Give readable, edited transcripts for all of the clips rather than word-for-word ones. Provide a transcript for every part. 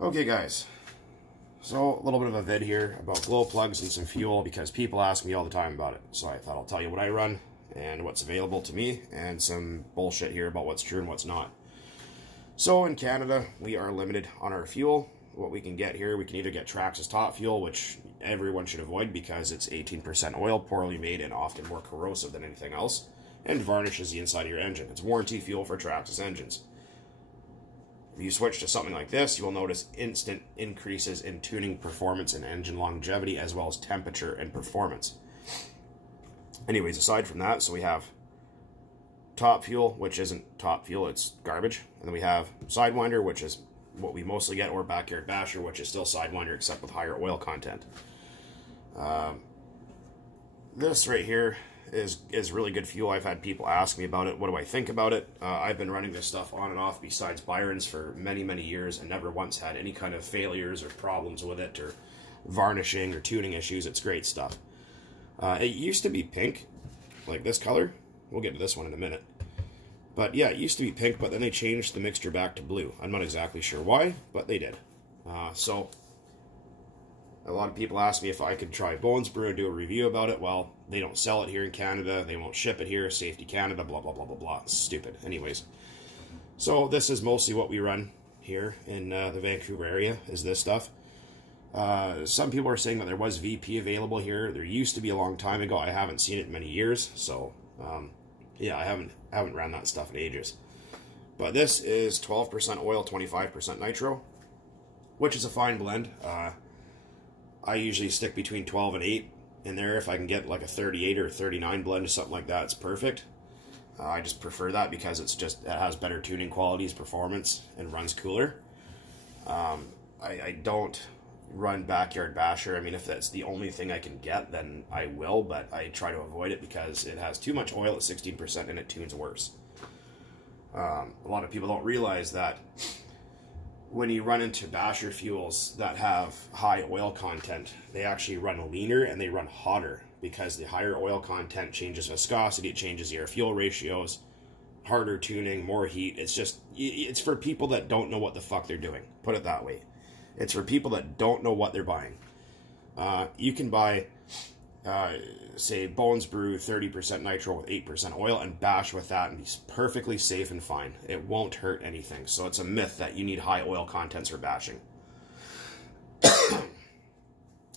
Okay guys, so a little bit of a vid here about glow plugs and some fuel because people ask me all the time about it. So I thought I'll tell you what I run and what's available to me and some bullshit here about what's true and what's not. So in Canada, we are limited on our fuel. What we can get here, we can either get Traxxas top fuel, which everyone should avoid because it's 18% oil, poorly made, and often more corrosive than anything else, and varnishes the inside of your engine. It's warranty fuel for Traxxas engines. If you switch to something like this, you will notice instant increases in tuning performance and engine longevity, as well as temperature and performance. Anyways, aside from that, so we have top fuel, which isn't top fuel, it's garbage. And then we have Sidewinder, which is what we mostly get, or Backyard Basher, which is still Sidewinder, except with higher oil content. This right here is really good fuel. I've had people ask me about it. What do I think about it? I've been running this stuff on and off besides Byron's for many, many years and never once had any kind of failures or problems with it or varnishing or tuning issues. It's great stuff. It used to be pink, like this color. We'll get to this one in a minute. But yeah, it used to be pink, but then they changed the mixture back to blue. I'm not exactly sure why, but they did. So a lot of people ask me if I could try Bones Brew and do a review about it. Well, they don't sell it here in Canada. They won't ship it here. Safety Canada, blah, blah, blah, blah, blah. It's stupid. Anyways, so this is mostly what we run here in the Vancouver area, is this stuff. Some people are saying that there was VP available here. There used to be a long time ago. I haven't seen it in many years. So, yeah, I haven't ran that stuff in ages. But this is 12% oil, 25% nitro, which is a fine blend. I usually stick between 12 and 8 in there. If I can get like a 38 or 39 blend or something like that, it's perfect. I just prefer that because it has better tuning qualities, performance, and runs cooler. I don't run Backyard Basher. I mean, if that's the only thing I can get, then I will, but I try to avoid it because it has too much oil at 16% and it tunes worse. A lot of people don't realize that when you run into Basher fuels that have high oil content, they actually run leaner and they run hotter because the higher oil content changes viscosity, it changes the air-fuel ratios, harder tuning, more heat. It's for people that don't know what the fuck they're doing. Put it that way. It's for people that don't know what they're buying. You can buy, say, Bones Brew 30% nitro with 8% oil and bash with that and be perfectly safe and fine. It won't hurt anything. So it's a myth that you need high oil contents for bashing.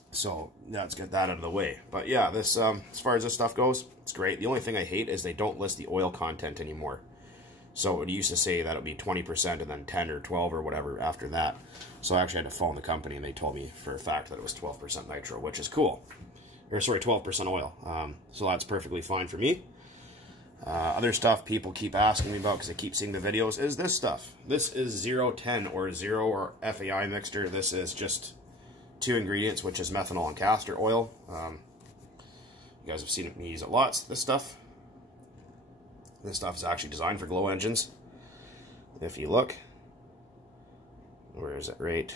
So let's get that out of the way. But yeah, this as far as this stuff goes, it's great. The only thing I hate is they don't list the oil content anymore. So it used to say that it would be 20% and then 10 or 12 or whatever after that. So I actually had to phone the company and they told me for a fact that it was 12% nitro, which is cool. Or sorry, 12% oil. So that's perfectly fine for me. Other stuff people keep asking me about because they keep seeing the videos is this stuff. This is 010 or 0 or FAI mixture. This is just 2 ingredients, which is methanol and castor oil. You guys have seen me use it lots. This stuff is actually designed for glow engines. If you look, where is it? Right.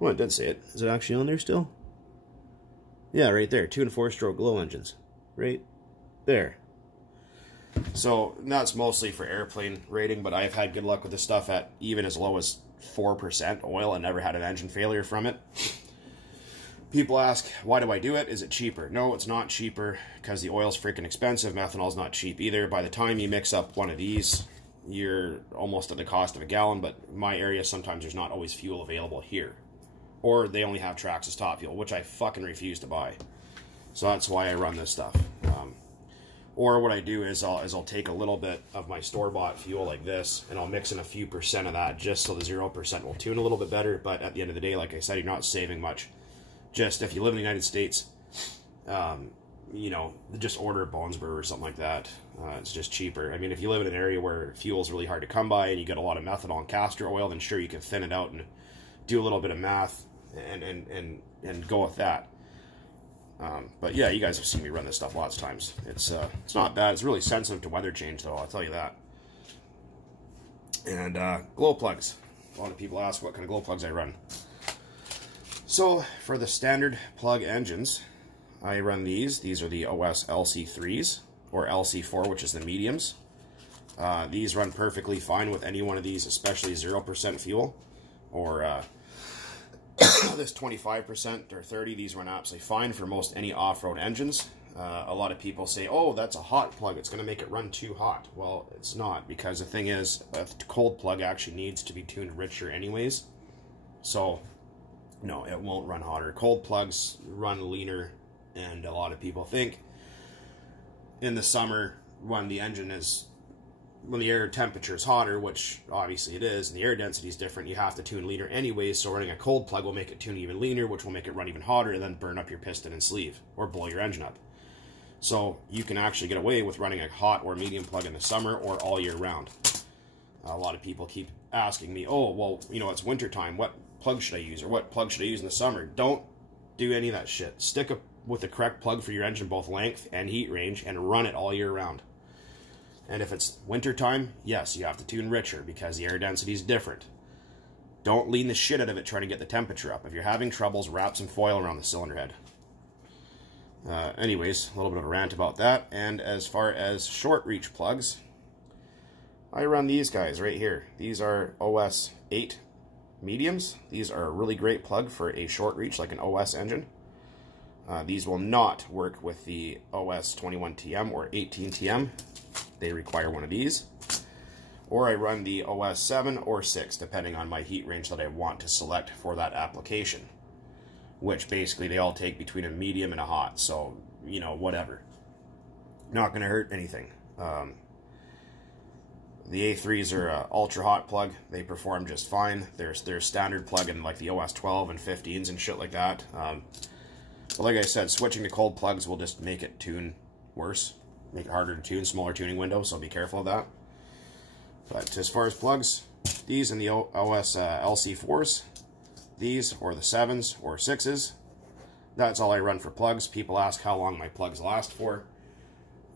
Well, it did say it. Is it actually on there still? Yeah, right there. 2- and 4-stroke glow engines. Right there. So that's mostly for airplane rating, but I've had good luck with this stuff at even as low as 4% oil and never had an engine failure from it. People ask, why do I do it? Is it cheaper? No, it's not cheaper because the oil's freaking expensive. Methanol's not cheap either. By the time you mix up one of these, you're almost at the cost of a gallon, but in my area, sometimes there's not always fuel available here. Or they only have Traxxas top fuel, which I fucking refuse to buy. So that's why I run this stuff. Or what I do is I'll take a little bit of my store-bought fuel like this, and I'll mix in a few percent of that just so the 0% will tune a little bit better. But at the end of the day, like I said, you're not saving much. Just if you live in the United States, you know, just order Bones Brew or something like that. It's just cheaper. I mean, if you live in an area where fuel is really hard to come by and you get a lot of methanol and castor oil, then sure, you can thin it out and do a little bit of math and go with that. But yeah, you guys have seen me run this stuff lots of times. It's not bad. It's really sensitive to weather change, though, I'll tell you that. And glow plugs. A lot of people ask what kind of glow plugs I run. So for the standard plug engines, I run these. These are the OS LC3s, or LC4, which is the mediums. These run perfectly fine with any one of these, especially 0% fuel, or this 25% or 30. These run absolutely fine for most any off-road engines. A lot of people say, oh, that's a hot plug, it's going to make it run too hot. Well, it's not, because the thing is, a cold plug actually needs to be tuned richer anyways. So, no, it won't run hotter. Cold plugs run leaner, and a lot of people think in the summer, when the air temperature is hotter, which obviously it is, and the air density is different, you have to tune leaner anyways, so running a cold plug will make it tune even leaner, which will make it run even hotter, and then burn up your piston and sleeve, or blow your engine up. So you can actually get away with running a hot or medium plug in the summer or all year round. A lot of people keep asking me, oh, well, you know, it's winter time, what plug should I use, or what plug should I use in the summer? Don't do any of that shit. Stick with the correct plug for your engine, both length and heat range, and run it all year round. And if it's winter time, yes, you have to tune richer, because the air density is different. Don't lean the shit out of it trying to get the temperature up. If you're having troubles, wrap some foil around the cylinder head. Anyways, a little bit of a rant about that. And as far as short reach plugs, I run these guys right here. These are OS 8 mediums. These are a really great plug for a short reach like an OS engine. These will not work with the OS 21TM or 18TM. They require one of these. Or I run the OS 7 or 6, depending on my heat range that I want to select for that application. Which basically they all take between a medium and a hot, so, you know, whatever. Not going to hurt anything. The A3s are an ultra hot plug. They perform just fine. They're standard plug in like the OS 12 and 15s and shit like that. But like I said, switching to cold plugs will just make it tune worse. Make it harder to tune, smaller tuning window, so be careful of that. But as far as plugs, these and the OS LC4s, these or the 7s or 6s, that's all I run for plugs. People ask how long my plugs last for.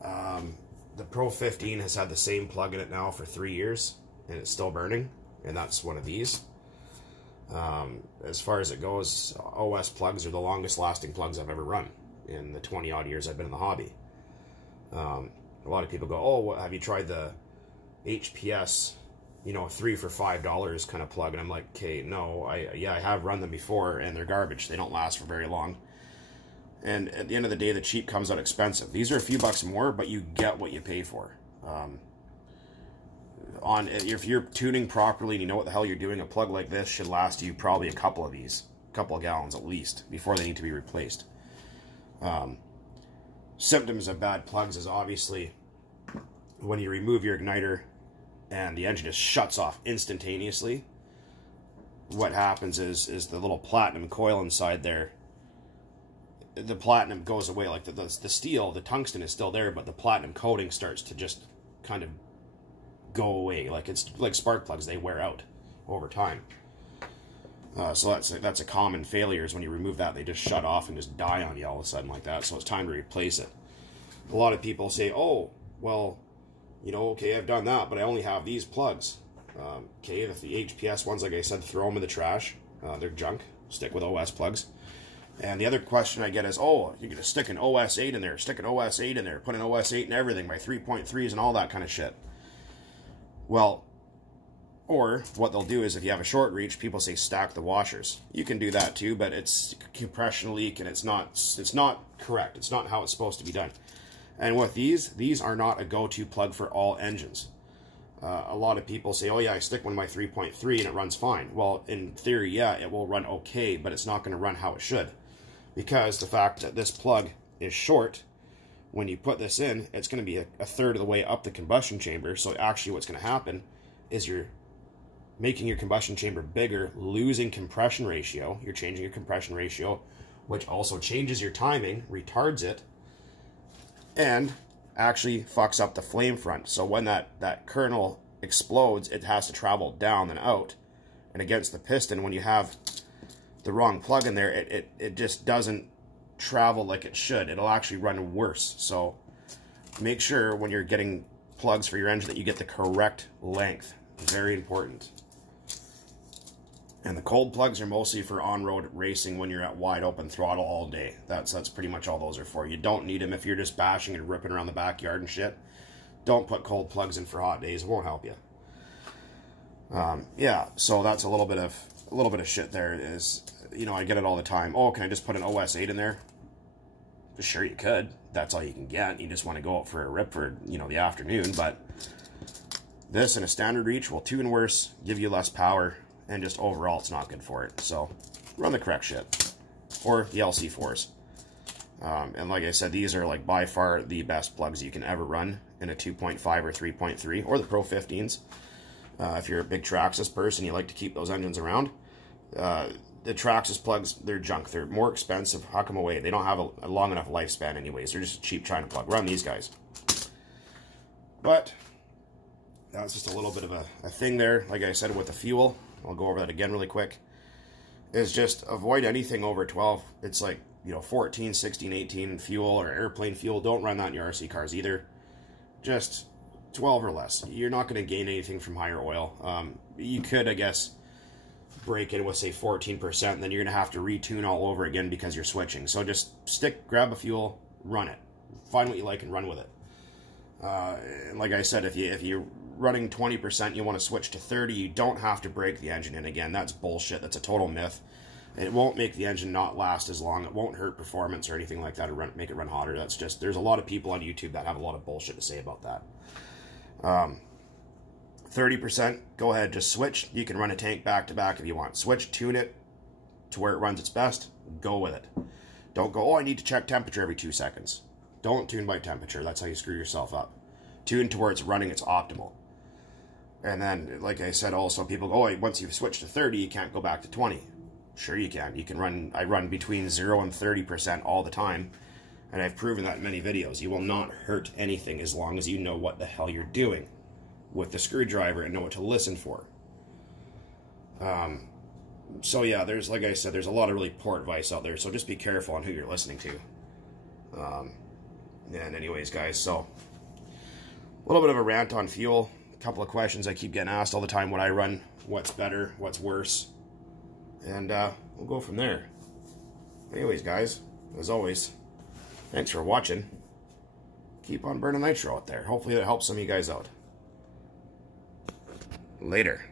The Pro 15 has had the same plug in it now for 3 years, and it's still burning, and that's one of these. As far as it goes, OS plugs are the longest lasting plugs I've ever run in the 20 odd years I've been in the hobby. A lot of people go, oh, have you tried the HPS, you know, 3 for $5 kind of plug? And I'm like, okay, no, I have run them before, and they're garbage. They don't last for very long. And at the end of the day, the cheap comes out expensive. These are a few bucks more, but you get what you pay for. If you're tuning properly and you know what the hell you're doing, a plug like this should last you probably a couple of these, a couple of gallons at least, before they need to be replaced. Symptoms of bad plugs is obviously when you remove your igniter and the engine just shuts off instantaneously. What happens is the little platinum coil inside there, the platinum goes away. Like the steel, the tungsten is still there, but the platinum coating starts to just kind of go away. Like it's like spark plugs, they wear out over time. So that's a common failure, is when you remove that, they just shut off and just die on you all of a sudden like that. So it's time to replace it. A lot of people say, oh, well, you know, okay, I've done that, but I only have these plugs. Okay, if the HPS ones, like I said, throw them in the trash. They're junk. Stick with OS plugs. And the other question I get is, oh, you're going to stick an OS 8 in there, stick an OS 8 in there, put an OS 8 in everything, my 3.3s and all that kind of shit. Well, or what they'll do is, if you have a short reach, people say stack the washers. You can do that too, but it's compression leak, and it's not correct. It's not how it's supposed to be done. And with these are not a go-to plug for all engines. A lot of people say, oh yeah, I stick one in my 3.3 and it runs fine. Well, in theory, yeah, it will run okay, but it's not going to run how it should. Because the fact that this plug is short, when you put this in, it's going to be a third of the way up the combustion chamber. So actually what's going to happen is you're making your combustion chamber bigger, losing compression ratio. You're changing your compression ratio, which also changes your timing, retards it, and actually fucks up the flame front. So when that kernel explodes, it has to travel down and out. And against the piston, when you have the wrong plug in there, it just doesn't travel like it should. It'll actually run worse. So make sure when you're getting plugs for your engine that you get the correct length. Very important. And the cold plugs are mostly for on-road racing when you're at wide open throttle all day. That's pretty much all those are for. You don't need them if you're just bashing and ripping around the backyard and shit. Don't put cold plugs in for hot days. It won't help you. Yeah, so that's a little bit of shit there. Is, you know, I get it all the time. Oh, can I just put an OS 8 in there? Sure, you could. That's all you can get. You just want to go out for a rip for, you know, the afternoon. But this in a standard reach will tune worse, give you less power, and just overall it's not good for it. So run the correct shit, or the LC4s. And like I said, these are like by far the best plugs you can ever run in a 2.5 or 3.3, or the Pro 15s. If you're a big Traxxas person, you like to keep those engines around. The Traxxas plugs, they're junk. They're more expensive. Huck them away. They don't have a long enough lifespan anyways. They're just cheap China plug. Run these guys. But that's just a little bit of a thing there. Like I said, with the fuel, I'll go over that again really quick, is just avoid anything over 12. It's like, you know, 14, 16, 18 fuel or airplane fuel. Don't run that in your RC cars either. Just 12 or less. You're not going to gain anything from higher oil. You could, I guess, break in with, say, 14%, and then you're going to have to retune all over again because you're switching. So just grab a fuel, run it. Find what you like and run with it. Like I said, if you're running 20%, you want to switch to 30, you don't have to break the engine in again. That's bullshit. That's a total myth. It won't make the engine not last as long. It won't hurt performance or anything like that, or make it run hotter. That's just, there's a lot of people on YouTube that have a lot of bullshit to say about that. 30%, go ahead, just switch. You can run a tank back to back if you want. Switch, tune it to where it runs its best. Go with it. Don't go, oh, I need to check temperature every 2 seconds. Don't tune by temperature. That's how you screw yourself up. Tune to where it's running its optimal. And then, like I said, also people go, oh, once you've switched to 30, you can't go back to 20. Sure you can. You can run, I run between 0 and 30% all the time. And I've proven that in many videos. You will not hurt anything as long as you know what the hell you're doing with the screwdriver and know what to listen for. So yeah, there's, like I said, there's a lot of really poor advice out there. So just be careful on who you're listening to. And anyways, guys, so a little bit of a rant on fuel. A couple of questions I keep getting asked all the time. What I run, what's better, what's worse. And we'll go from there. Anyways, guys, as always, thanks for watching. Keep on burning nitro out there. Hopefully that helps some of you guys out. Later.